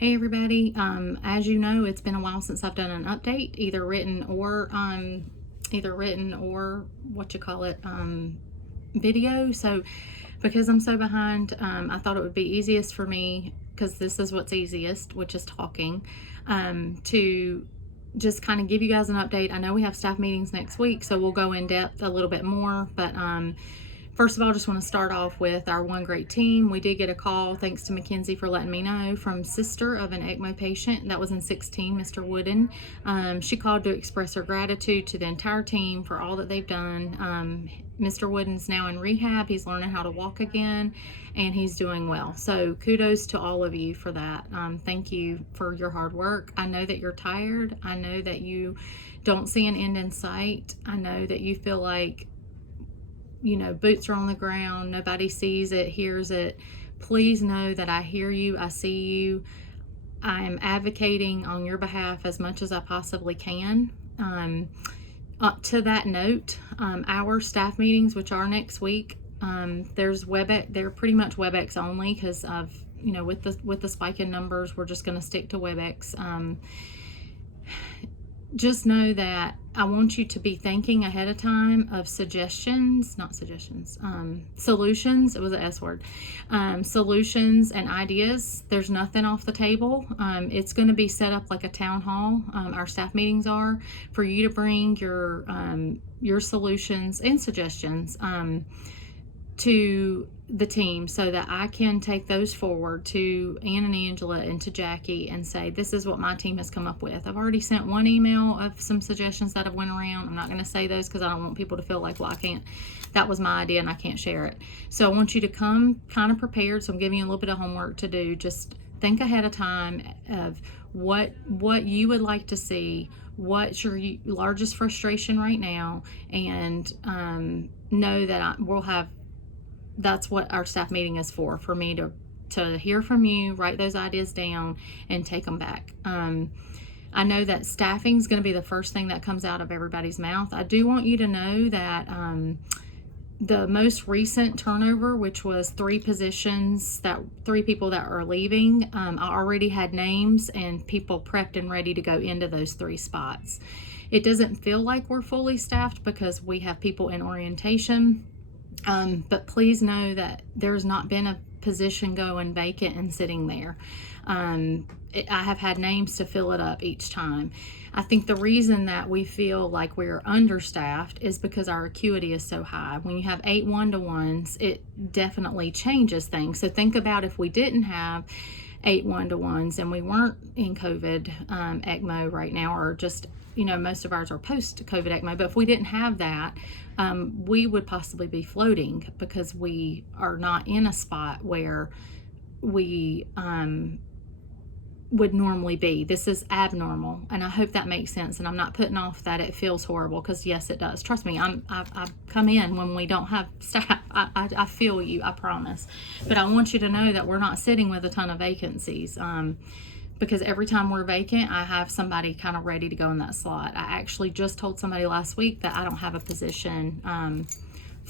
Hey everybody, as you know, it's been a while since I've done an update, either written or what you call it, video. So because I'm so behind, I thought it would be easiest for me, because this is what's easiest, which is talking, to just kind of give you guys an update. I know we have staff meetings next week, so we'll go in depth a little bit more, but first of all, just want to start off with our one great team. We did get a call, thanks to Mackenzie for letting me know, from sister of an ECMO patient that was in 16, Mr. Wooden. She called to express her gratitude to the entire team for all that they've done. Mr. Wooden's now in rehab. He's learning how to walk again, and he's doing well. So kudos to all of you for that. Thank you for your hard work. I know that you're tired. I know that you don't see an end in sight. I know that you feel like, you know, boots are on the ground, nobody sees it, hears it. Please know that I hear you, I see you. I am advocating on your behalf as much as I possibly can. Up to that note, our staff meetings, which are next week, there's WebEx. They're pretty much WebEx only, because of, you know, with the spike in numbers, we're just going to stick to WebEx. Just know that I want you to be thinking ahead of time of solutions. It was an S word. Solutions and ideas. There's nothing off the table. It's going to be set up like a town hall. Our staff meetings are, for you to bring your solutions and suggestions to the team, so that I can take those forward to Ann and Angela and to Jackie and say, this is what my team has come up with. I've already sent one email of some suggestions that have went around. I'm not going to say those because I don't want people to feel like, well, that was my idea and I can't share it. So I want you to come kind of prepared. So I'm giving you a little bit of homework to do. Just think ahead of time of what you would like to see, what's your largest frustration right now, and know that that's what our staff meeting is for me to hear from you, write those ideas down, and take them back. I know that staffing is going to be the first thing that comes out of everybody's mouth. I do want you to know that the most recent turnover, which was 3 people that are leaving, I already had names and people prepped and ready to go into those 3 spots. It doesn't feel like we're fully staffed because we have people in orientation. But please know that there's not been a position going vacant and sitting there. I have had names to fill it up each time. I think the reason that we feel like we're understaffed is because our acuity is so high. When you have 8 1-to-1s, it definitely changes things. So think about if we didn't have 8 1-to-1s and we weren't in COVID ECMO right now, or just, you know, most of ours are post-COVID ECMO, but if we didn't have that, we would possibly be floating because we are not in a spot where we would normally be. This is abnormal, and I hope that makes sense, and I'm not putting off that it feels horrible, because yes, it does. Trust me, I come in when we don't have staff. I feel you, I promise. But I want you to know that we're not sitting with a ton of vacancies. Because every time we're vacant, I have somebody kind of ready to go in that slot. I actually just told somebody last week that I don't have a position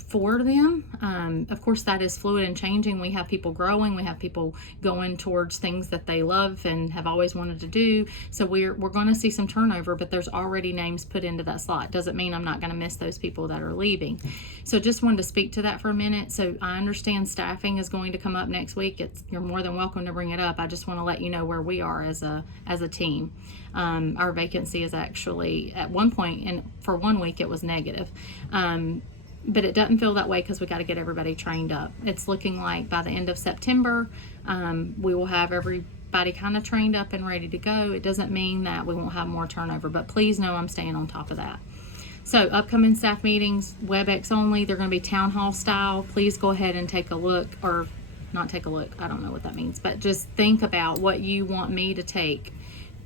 for them. Of course, that is fluid and changing. We have people growing. We have people going towards things that they love and have always wanted to do. So we're going to see some turnover, but there's already names put into that slot. Doesn't mean I'm not going to miss those people that are leaving. So just wanted to speak to that for a minute. So I understand staffing is going to come up next week. You're more than welcome to bring it up. I just want to let you know where we are as a team. Our vacancy is actually, at one point, and for 1 week it was negative. But it doesn't feel that way because we got to get everybody trained up. It's looking like by the end of September, we will have everybody kind of trained up and ready to go. It doesn't mean that we won't have more turnover, but please know I'm staying on top of that. So upcoming staff meetings, WebEx only. They're going to be town hall style. Please go ahead and take a look, or not take a look. I don't know what that means, but just think about what you want me to take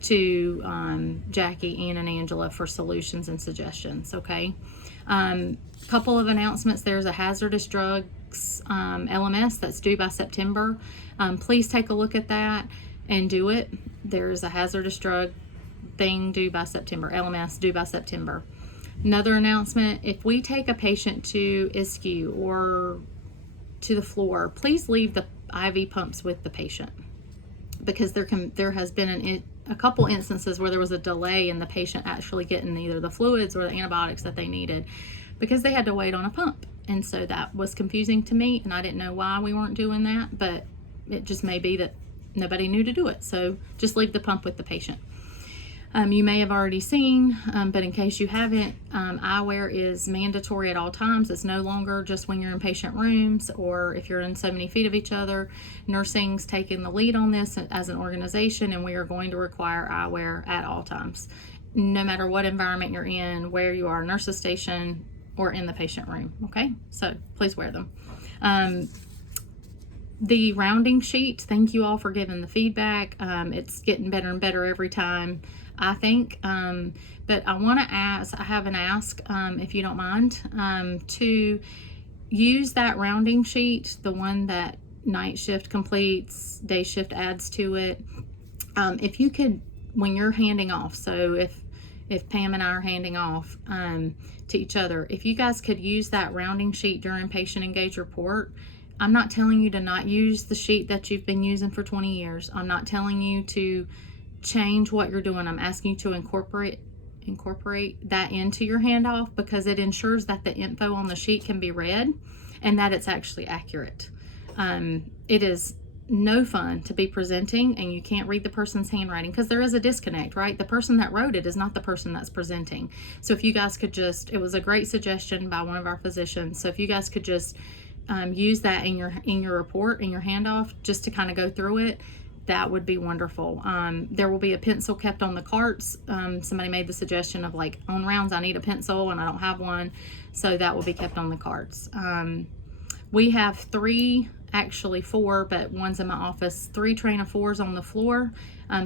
to Jackie, Ann, and Angela for solutions and suggestions, okay? Couple of announcements. There's a hazardous drugs LMS that's due by September. Please take a look at that and do it. There's a hazardous drug thing due by September, LMS due by September. Another announcement, if we take a patient to ISCU or to the floor, please leave the IV pumps with the patient. because there has been a couple instances where there was a delay in the patient actually getting either the fluids or the antibiotics that they needed because they had to wait on a pump. And so that was confusing to me, and I didn't know why we weren't doing that, but it just may be that nobody knew to do it. So just leave the pump with the patient. You may have already seen, but in case you haven't, eyewear is mandatory at all times. It's no longer just when you're in patient rooms or if you're in so many feet of each other. Nursing's taking the lead on this as an organization, and we are going to require eyewear at all times, no matter what environment you're in, where you are, nurse's station or in the patient room. Okay, so please wear them. The rounding sheet, thank you all for giving the feedback. It's getting better and better every time, I think. But I want to ask, I have an ask, if you don't mind, to use that rounding sheet, the one that night shift completes, day shift adds to it. If you could, when you're handing off, so if Pam and I are handing off to each other, if you guys could use that rounding sheet during patient engaged report. I'm not telling you to not use the sheet that you've been using for 20 years. I'm not telling you to change what you're doing. I'm asking you to incorporate that into your handoff, because it ensures that the info on the sheet can be read and that it's actually accurate. It is no fun to be presenting and you can't read the person's handwriting, because there is a disconnect, right? The person that wrote it is not the person that's presenting. So if you guys could just, it was a great suggestion by one of our physicians. So if you guys could just use that in your report, in your handoff, just to kind of go through it, that would be wonderful. There will be a pencil kept on the carts. Somebody made the suggestion of, like, on rounds I need a pencil and I don't have one, so that will be kept on the carts. We have 3, actually 4, but one's in my office, 3 train of 4s on the floor.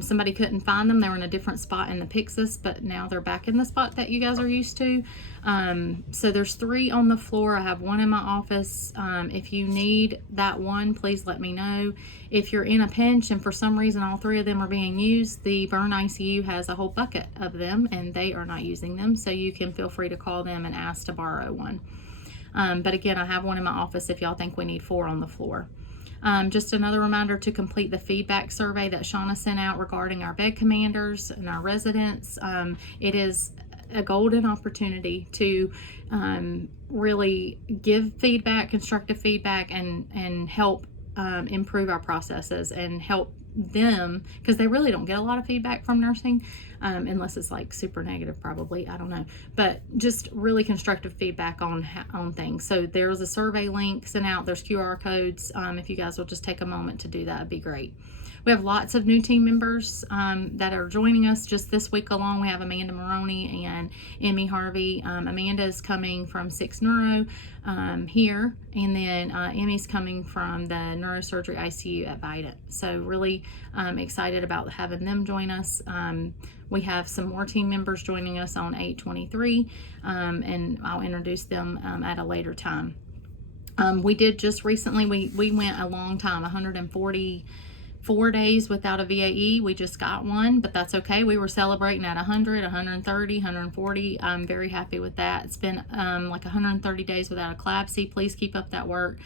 Somebody couldn't find them. They were in a different spot in the Pyxis, but now they're back in the spot that you guys are used to. So there's 3 on the floor. I have 1 in my office. If you need that one, please let me know. If you're in a pinch and for some reason all 3 of them are being used, the burn ICU has a whole bucket of them and they are not using them, so you can feel free to call them and ask to borrow one. But again, I have 1 in my office if y'all think we need 4 on the floor. Just another reminder to complete the feedback survey that Shauna sent out regarding our bed commanders and our residents. It is a golden opportunity to really give feedback, constructive feedback, and help improve our processes and help them, because they really don't get a lot of feedback from nursing, unless it's like super negative, probably, I don't know, but just really constructive feedback on things. So there's a survey link sent out, there's QR codes. If you guys will just take a moment to do that, it'd be great. We have lots of new team members that are joining us just this week alone. We have Amanda Maroney and Emmy Harvey. Amanda is coming from 6 Neuro here, and then Emmy's coming from the neurosurgery ICU at Vidant. So really excited about having them join us. We have some more team members joining us on 8/23, and I'll introduce them at a later time. We did just recently, we went a long time, 144 days without a VAE. We just got one, but that's okay. We were celebrating at 100, 130, 140. I'm very happy with that. It's been like 130 days without a CLABSI. Please keep up that work.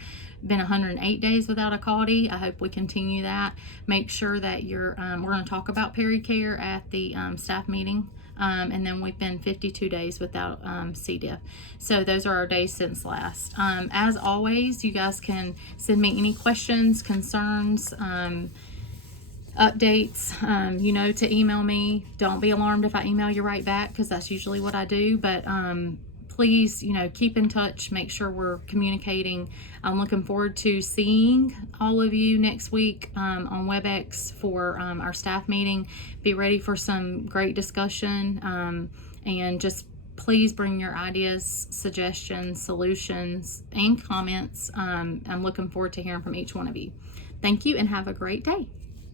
Been 108 days without a CAUTI. I hope we continue that. Make sure that you're, we're going to talk about pericare at the staff meeting. And then we've been 52 days without C. diff. So those are our days since last. As always, you guys can send me any questions, concerns, updates, you know, to email me. Don't be alarmed if I email you right back, because that's usually what I do. But please, you know, keep in touch, make sure we're communicating. I'm looking forward to seeing all of you next week on WebEx for our staff meeting. Be ready for some great discussion, and just please bring your ideas, suggestions, solutions, and comments. I'm looking forward to hearing from each one of you. Thank you and have a great day.